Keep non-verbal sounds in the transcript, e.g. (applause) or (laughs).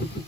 Thank (laughs) you.